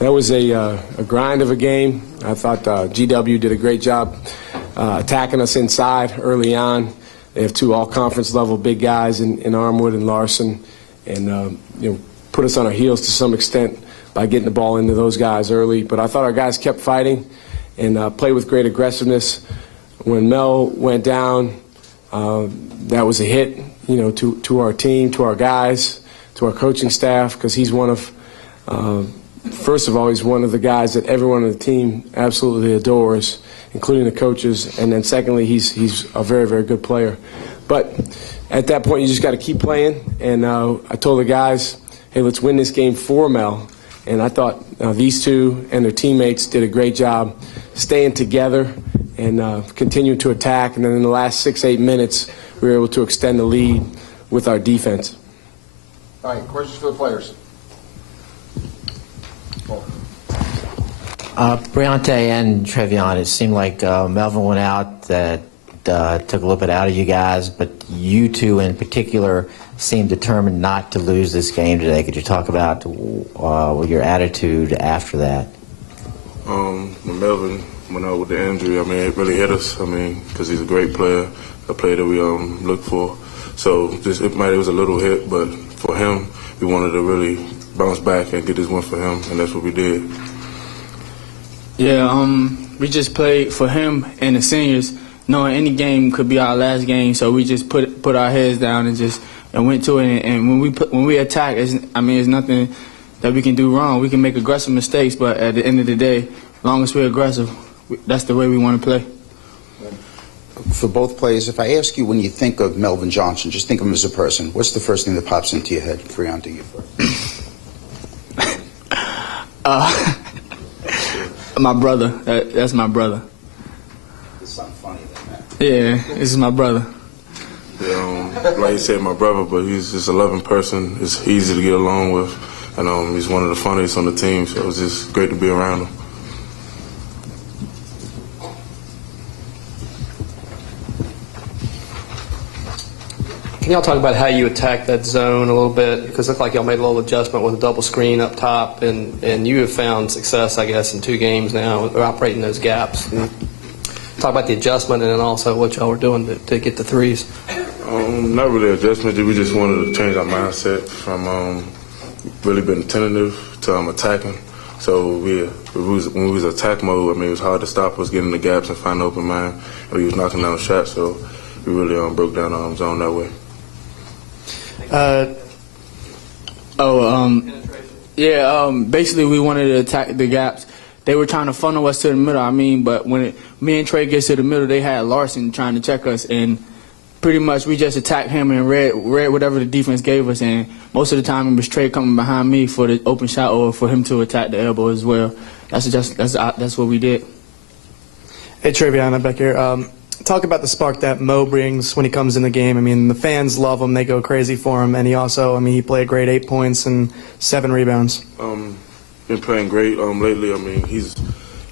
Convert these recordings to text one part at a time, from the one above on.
That was a grind of a game. I thought GW did a great job attacking us inside early on. They have two all-conference level big guys in Armwood and Larson, and put us on our heels to some extent by getting the ball into those guys early. But I thought our guys kept fighting and played with great aggressiveness. When Mel went down, that was a hit, to our team, to our guys, to our coaching staff, because he's one of first of all, he's one of the guys that everyone on the team absolutely adores, including the coaches. And then secondly, he's a very, very good player. But at that point, you just got to keep playing. And I told the guys, hey, let's win this game for Mel. And I thought these two and their teammates did a great job staying together and continuing to attack. And then in the last 6-8 minutes, we were able to extend the lead with our defense. All right, questions for the players? Briante and Trevion, it seemed like Melvin went out, that took a little bit out of you guys, but you two in particular seemed determined not to lose this game today. Could you talk about your attitude after that? When Melvin went out with the injury, it really hit us. Because he's a great player, a player that we look for. So it was a little hit, but for him, we wanted to really bounce back and get this win for him, and that's what we did. Yeah, we just played for him and the seniors, knowing any game could be our last game. So we just put our heads down and went to it. And when we attack, it's nothing that we can do wrong. We can make aggressive mistakes, but at the end of the day, as long as we're aggressive, that's the way we want to play. For both players, if I ask you, when you think of Melvin Johnson, just think of him as a person, what's the first thing that pops into your head? Briante, you first. My brother. That's my brother. It's something funny than that. Yeah, this is my brother. Yeah, like you said, my brother, but he's just a loving person. It's easy to get along with, and he's one of the funniest on the team, so it's just great to be around him. Can y'all talk about how you attacked that zone a little bit? Because it looked like y'all made a little adjustment with a double screen up top, and you have found success, I guess, in 2 games now operating those gaps. And talk about the adjustment and then also what y'all were doing to get the threes. Not really adjustment. We just wanted to change our mindset from really being tentative to attacking. So when we was attack mode, it was hard to stop us getting the gaps and find open man. And we was knocking down shots, so we really broke down our zone that way. Basically we wanted to attack the gaps. They were trying to funnel us to the middle, but when me and Trey gets to the middle, they had Larson trying to check us, and pretty much we just attacked him and read whatever the defense gave us, and most of the time it was Trey coming behind me for the open shot or for him to attack the elbow as well. That's what we did. Hey, Trevion, back here. Talk about the spark that Mo brings when he comes in the game. The fans love him. They go crazy for him. And he also, he played great, 8 points and 7 rebounds. Been playing great lately.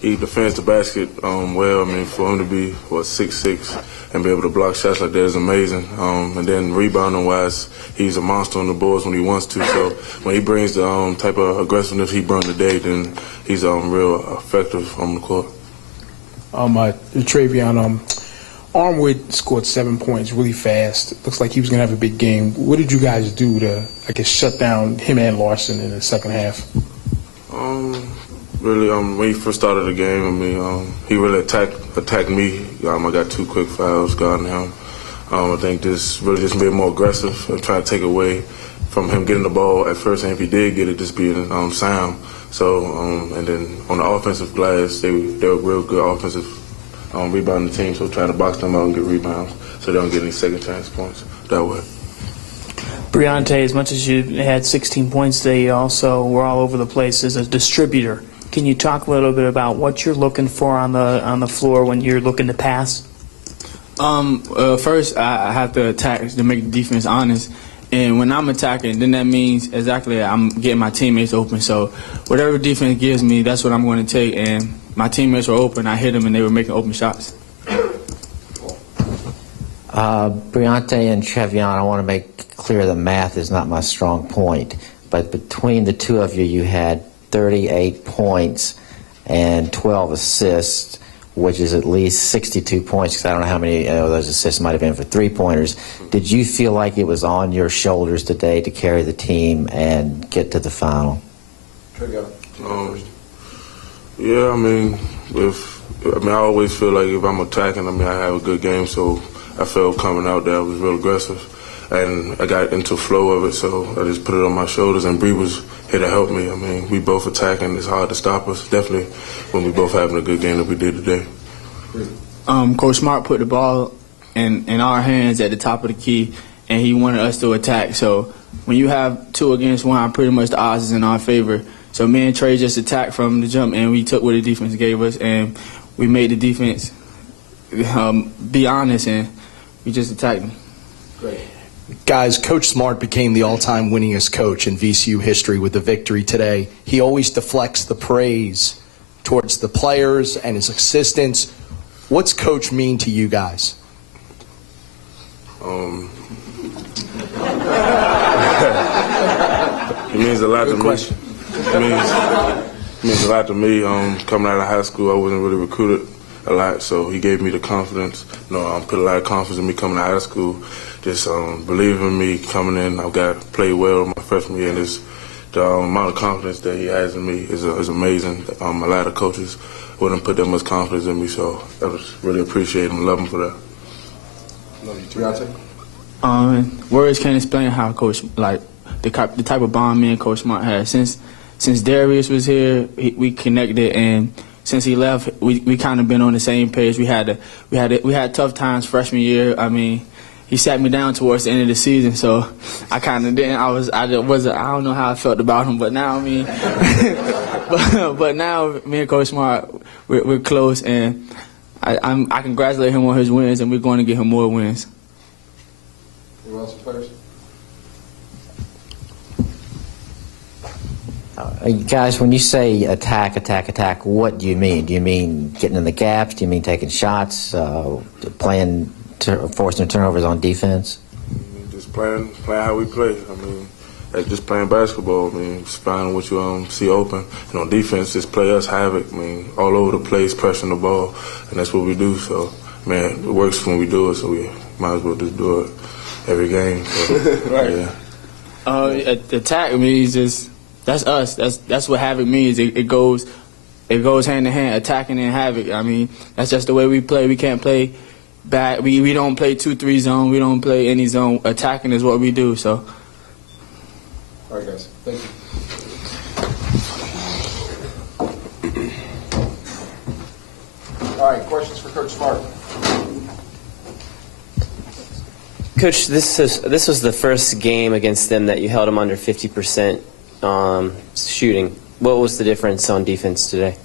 He defends the basket well. For him to be, 6'6", and be able to block shots like that is amazing. And then rebounding-wise, he's a monster on the boards when he wants to. So when he brings the type of aggressiveness he brought today, then he's real effective on the court. Trevion, Armwood scored 7 points really fast. It looks like he was going to have a big game. What did you guys do to, shut down him and Larson in the second half? Really, when he first started the game, he really attacked me. I got 2 quick fouls guarding him. I think this really just being more aggressive and trying to take away from him getting the ball at first, and if he did get it, just being sound. So, and then on the offensive glass, they were real good offensive rebounding team, so trying to box them out and get rebounds so they don't get any second chance points that way. Briante, as much as you had 16 points today, you also were all over the place as a distributor. Can you talk a little bit about what you're looking for on the floor when you're looking to pass? First, I have to attack to make the defense honest. And when I'm attacking, then that means exactly I'm getting my teammates open. So whatever defense gives me, that's what I'm going to take. And my teammates were open. I hit them, and they were making open shots. Briante and Trevion, I want to make clear that math is not my strong point. But between the two of you, you had 38 points and 12 assists, which is at least 62 points, because I don't know how many of those assists might have been for three-pointers. Did you feel like it was on your shoulders today to carry the team and get to the final? Yeah, I mean, I always feel like if I'm attacking, I have a good game, so I felt coming out there I was real aggressive, and I got into flow of it, so I just put it on my shoulders, and Bree was here to help me. I mean, we both attacking. It's hard to stop us, definitely, when we both having a good game that we did today. Coach Smart put the ball in our hands at the top of the key, and he wanted us to attack. So when you have 2 against 1, pretty much the odds is in our favor. So me and Trey just attacked from the jump, and we took what the defense gave us, and we made the defense be honest, and we just attacked them. Great. Guys, Coach Smart became the all-time winningest coach in VCU history with the victory today. He always deflects the praise towards the players and his assistants. What's Coach mean to you guys? It means a lot to me. Question. It means a lot to me. Coming out of high school, I wasn't really recruited a lot, so he gave me the confidence. Put a lot of confidence in me coming out of high school. Just believing in me coming in. I've got played well my freshman year, and the amount of confidence that he has in me is amazing. A lot of coaches wouldn't put that much confidence in me, so I just really appreciate him and love him for that. Words can't explain how Coach, like the type of bond me and Coach Smart had. Since Darius was here, we connected, and since he left, we kind of been on the same page. We had tough times freshman year. I mean, he sat me down towards the end of the season, so I kind of didn't. I don't know how I felt about him, but now but now me and Coach Smart, we're close, and I congratulate him on his wins, and we're going to get him more wins. Anyone else, players? Guys, when you say attack, what do you mean? Do you mean getting in the gaps? Do you mean taking shots, forcing turnovers on defense? Just playing how we play. I mean, just playing basketball. I mean, just finding what you see open. And on defense, just play us havoc. I mean, all over the place, pressing the ball, and that's what we do. So, man, it works when we do it. So we might as well just do it every game. So, right. Yeah. Attack means just that's us. That's what havoc means. It goes hand in hand. Attacking and havoc. I mean, that's just the way we play. We can't play back. We don't play 2-3 zone. We don't play any zone. Attacking is what we do. So. All right, guys. Thank you. All right, questions for Coach Smart? Coach, this was the first game against them that you held them under 50% shooting. What was the difference on defense today?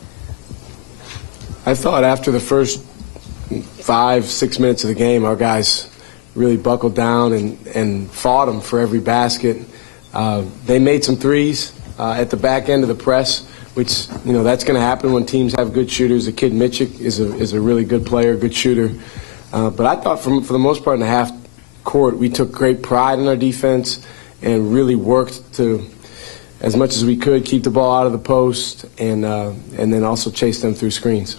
I thought after the first 5-6 minutes of the game, our guys really buckled down and fought them for every basket. They made some threes at the back end of the press, which, that's going to happen when teams have good shooters. The kid Mitchik is a really good player, good shooter. But I thought for the most part in the half court, we took great pride in our defense and really worked to, as much as we could, keep the ball out of the post and then also chase them through screens.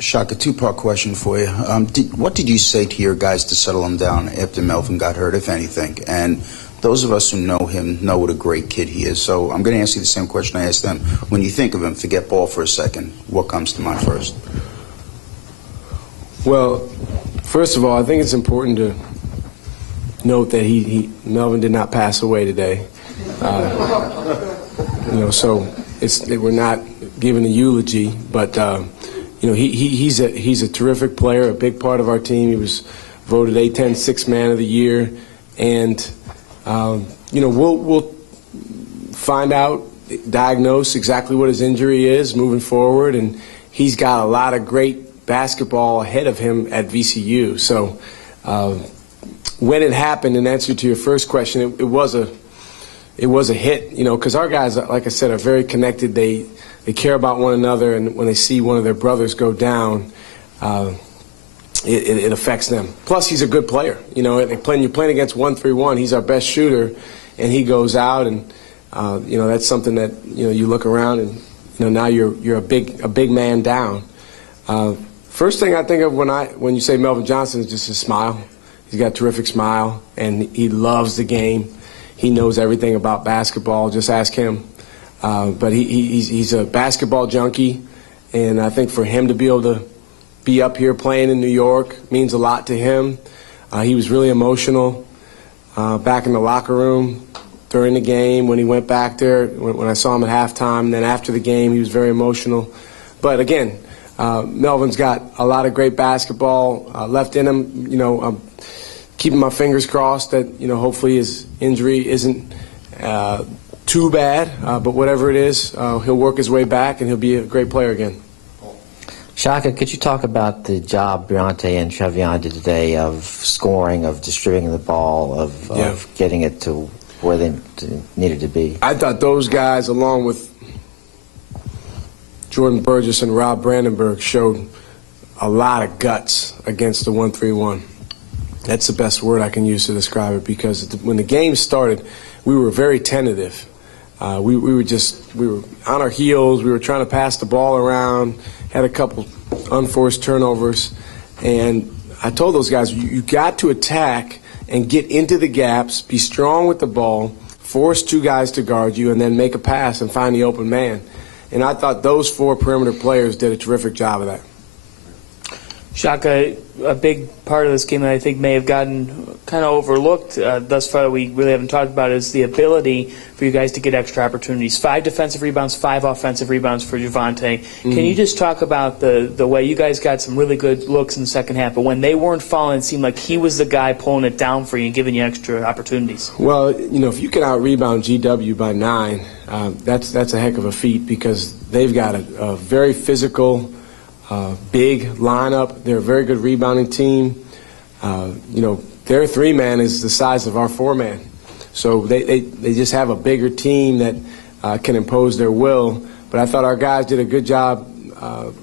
Shaka, two-part question for you. What did you say to your guys to settle him down after Melvin got hurt, if anything? And those of us who know him know what a great kid he is. So I'm going to ask you the same question I asked them. When you think of him, forget ball for a second. What comes to mind first? Well, first of all, I think it's important to note that Melvin did not pass away today. So we're not giving a eulogy, but he's a terrific player, a big part of our team. He was voted A-10 Sixth Man of the Year, and we'll find out, diagnose exactly what his injury is moving forward, and he's got a lot of great basketball ahead of him at VCU. So when it happened, in answer to your first question, it was a hit, because our guys, like I said, are very connected. They care about one another, and when they see one of their brothers go down, it affects them. Plus, he's a good player. You're playing against 1-3-1. He's our best shooter, and he goes out, and That's something that you look around and now you're a big man down. First thing I think of when you say Melvin Johnson is just his smile. He's got a terrific smile, and he loves the game. He knows everything about basketball. Just ask him. But he's a basketball junkie, and I think for him to be able to be up here playing in New York means a lot to him. He was really emotional back in the locker room during the game when he went back there, when I saw him at halftime, and then after the game he was very emotional. But again, Melvin's got a lot of great basketball left in him. I'm keeping my fingers crossed that hopefully his injury isn't too bad, but whatever it is, he'll work his way back and he'll be a great player again. Shaka, could you talk about the job Briante and Trevion did today of scoring, of distributing the ball, of getting it to where they needed to be? I thought those guys, along with Jordan Burgess and Rob Brandenburg, showed a lot of guts against the 1-3-1. That's the best word I can use to describe it, because when the game started, we were very tentative. We were on our heels. We were trying to pass the ball around, had a couple unforced turnovers, and I told those guys, you got to attack and get into the gaps, be strong with the ball, force two guys to guard you, and then make a pass and find the open man. And I thought those four perimeter players did a terrific job of that. Shaka, a big part of this game that I think may have gotten kind of overlooked thus far that we really haven't talked about is the ability for you guys to get extra opportunities. 5 defensive rebounds, 5 offensive rebounds for Javonte. Can you just talk about the way you guys got some really good looks in the second half, but when they weren't falling, it seemed like he was the guy pulling it down for you and giving you extra opportunities? Well, if you can out-rebound GW by 9, that's a heck of a feat, because they've got a very physical, big lineup. They're a very good rebounding team. Their 3-man is the size of our 4-man. So they just have a bigger team that can impose their will. But I thought our guys did a good job,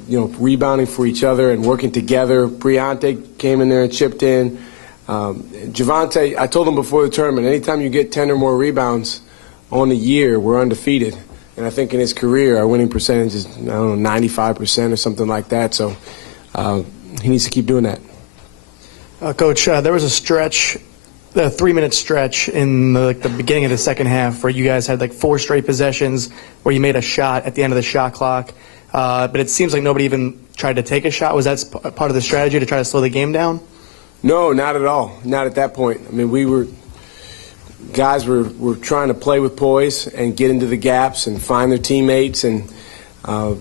rebounding for each other and working together. Briante came in there and chipped in. Javonte, I told him before the tournament, anytime you get 10 or more rebounds on the year, we're undefeated. And I think in his career, our winning percentage is, 95% or something like that. So he needs to keep doing that. Coach, there was a 3-minute stretch in the beginning of the second half where you guys had 4 straight possessions where you made a shot at the end of the shot clock. But it seems like nobody even tried to take a shot. Was that part of the strategy to try to slow the game down? No, not at all. Not at that point. I mean, guys were trying to play with poise and get into the gaps and find their teammates, and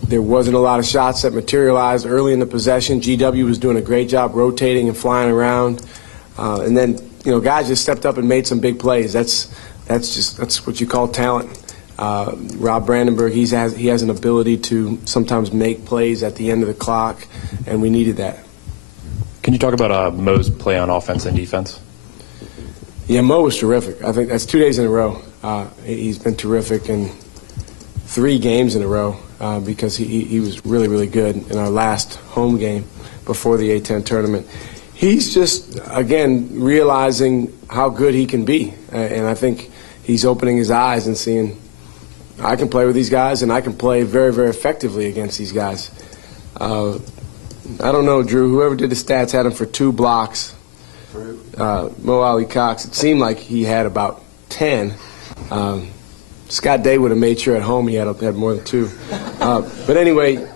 there wasn't a lot of shots that materialized early in the possession. GW was doing a great job rotating and flying around, and then guys just stepped up and made some big plays. That's what you call talent. Rob Brandenburg, he has an ability to sometimes make plays at the end of the clock, and we needed that. Can you talk about Mo's play on offense and defense? Yeah, Mo was terrific. I think that's 2 days in a row. He's been terrific, and 3 games in a row because he was really, really good in our last home game before the A-10 tournament. He's just, again, realizing how good he can be, and I think he's opening his eyes and seeing, I can play with these guys, and I can play very, very effectively against these guys. I don't know, Drew, whoever did the stats had him for 2 blocks. Mo Ali Cox, it seemed like he had about 10. Scott Day would have made sure at home he had more than 2. But anyway,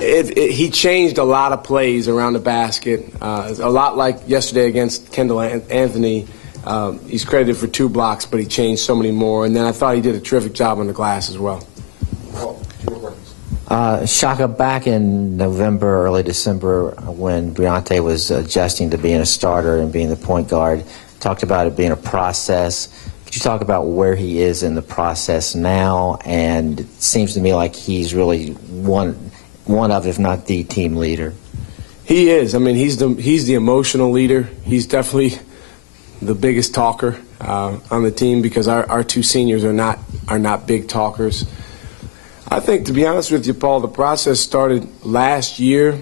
he changed a lot of plays around the basket, a lot like yesterday against Kendall Anthony. He's credited for 2 blocks, but he changed so many more. And then I thought he did a terrific job on the glass as well. Shaka, back in November, early December, when Briante was adjusting to being a starter and being the point guard, talked about it being a process. Could you talk about where he is in the process now? And it seems to me like he's really one of, if not the team leader. He is. I mean, he's the emotional leader. He's definitely the biggest talker on the team, because our 2 seniors are not big talkers. I think, to be honest with you, Paul, the process started last year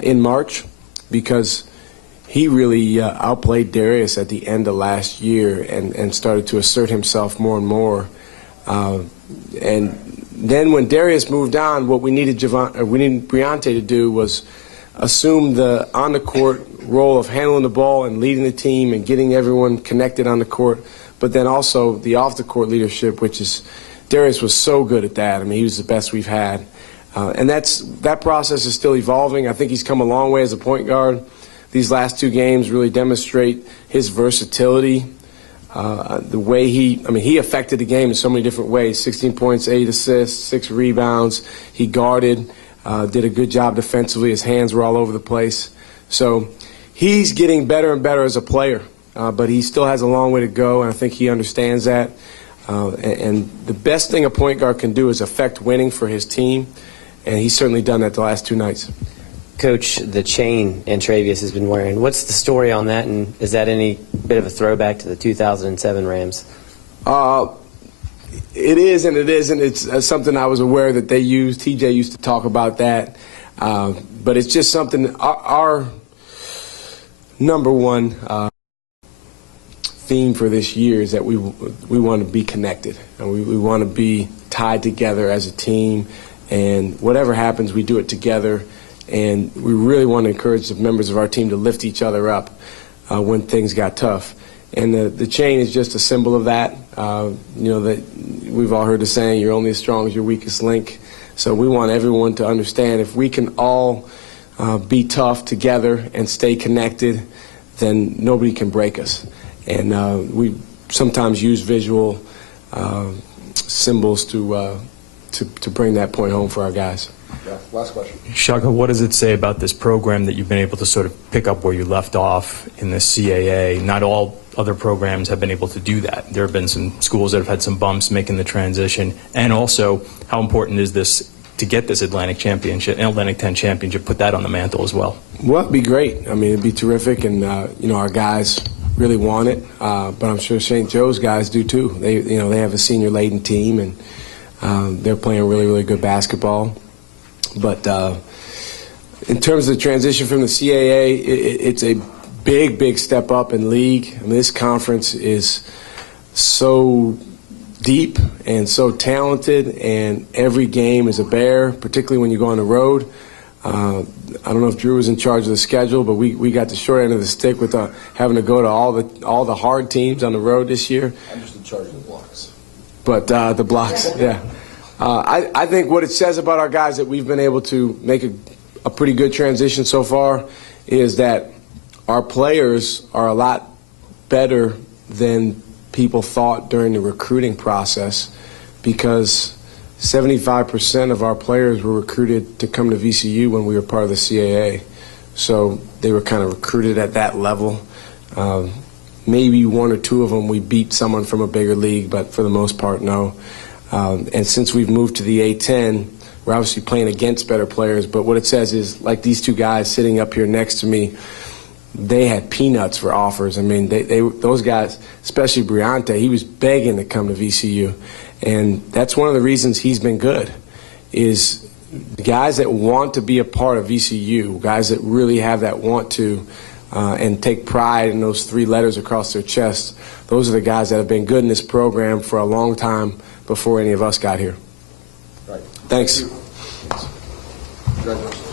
in March, because he really outplayed Darius at the end of last year and started to assert himself more and more. And then when Darius moved on, what we needed Briante to do was assume the on-the-court role of handling the ball and leading the team and getting everyone connected on the court, but then also the off-the-court leadership, which is Darius was so good at that. I mean, he was the best we've had. And that process is still evolving. I think he's come a long way as a point guard. These last 2 games really demonstrate his versatility. The way he affected the game in so many different ways. 16 points, 8 assists, 6 rebounds. He guarded, did a good job defensively. His hands were all over the place. So he's getting better and better as a player, but he still has a long way to go, and I think he understands that. And the best thing a point guard can do is affect winning for his team, and he's certainly done that the last 2 nights. Coach, the chain Travius has been wearing, what's the story on that, and is that any bit of a throwback to the 2007 Rams? It is and it isn't. It's something I was aware that they used. TJ used to talk about that. But it's just something, our number one theme for this year is that we want to be connected. And we want to be tied together as a team. And whatever happens, we do it together. And we really want to encourage the members of our team to lift each other up when things got tough. And the chain is just a symbol of that. That we've all heard the saying, you're only as strong as your weakest link. So we want everyone to understand if we can all be tough together and stay connected, then nobody can break us. And we sometimes use visual symbols to bring that point home for our guys. Yeah, last question. Shaka, what does it say about this program that you've been able to sort of pick up where you left off in the CAA? Not all other programs have been able to do that. There have been some schools that have had some bumps making the transition. And also, how important is this to get this Atlantic 10 championship, put that on the mantle as well? Well, it'd be great. I mean, it'd be terrific. And, our guys really want it. But I'm sure St. Joe's guys do too. They have a senior-laden team, and they're playing really, really good basketball. But in terms of the transition from the CAA, it's a big, big step up in league. I mean, this conference is so deep and so talented, and every game is a bear, particularly when you go on the road. I don't know if Drew was in charge of the schedule, but we got the short end of the stick with having to go to all the hard teams on the road this year. I'm just in charge of the blocks. But the blocks, yeah. I think what it says about our guys that we've been able to make a pretty good transition so far is that our players are a lot better than people thought during the recruiting process, because 75% of our players were recruited to come to VCU when we were part of the CAA. So they were kind of recruited at that level. Maybe 1 or 2 of them we beat someone from a bigger league, but for the most part, no. And since we've moved to the A10, we're obviously playing against better players, but what it says is, like these 2 guys sitting up here next to me, they had peanuts for offers. I mean, those guys, especially Briante, he was begging to come to VCU. And that's one of the reasons he's been good, is the guys that want to be a part of VCU, guys that really have that want to and take pride in those 3 letters across their chest, those are the guys that have been good in this program for a long time before any of us got here. Right. Thanks. Congratulations.